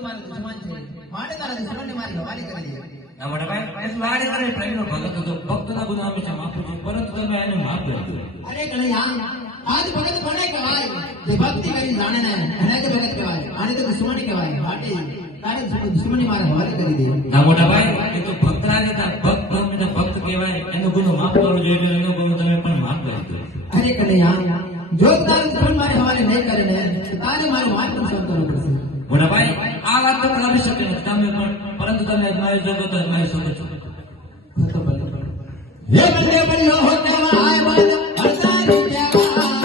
તું મારો દુશ્મન છે માટે તારા દુશ્મનને મારી હવાલે કરી દે ના મોટા ભાઈ એ વાડે કરે પ્રેમનો ભગત હતો ભક્તના ગુનો હંમેશા માફ છે પરંતુ તમે એને માફ કર્યો અરે કનૈયા આજ ભગત કોને કહેવાય જે ભક્તિ કરી જાણે ને એને જ ભગત કહેવાય આને તો દુશ્મન કહેવાય માટે તારે દુશ્મની મારા હવાલે કરી દે ના મોટા ભાઈ એ તો ભક્તરા ને ભક્ત ને ભક્ત કહેવાય એનો ગુનો માફ કરવો જોઈએ એનો ગુનો તમે પણ માફ કરી દો અરે કનૈયા જો તારે દુશ્મન મારે હવાલે નહીં કરે ને તારે મારી વાત પણ સહન કરવું પડશે મોટા ભાઈ આ વાત તો કરી શકે નથી તમે પણ પરંતુ તમે અજમાવી શકો તો અજમાવી શકો છો હે બંને બન્યો હો કહેવાય મન હરસારી કહેવાય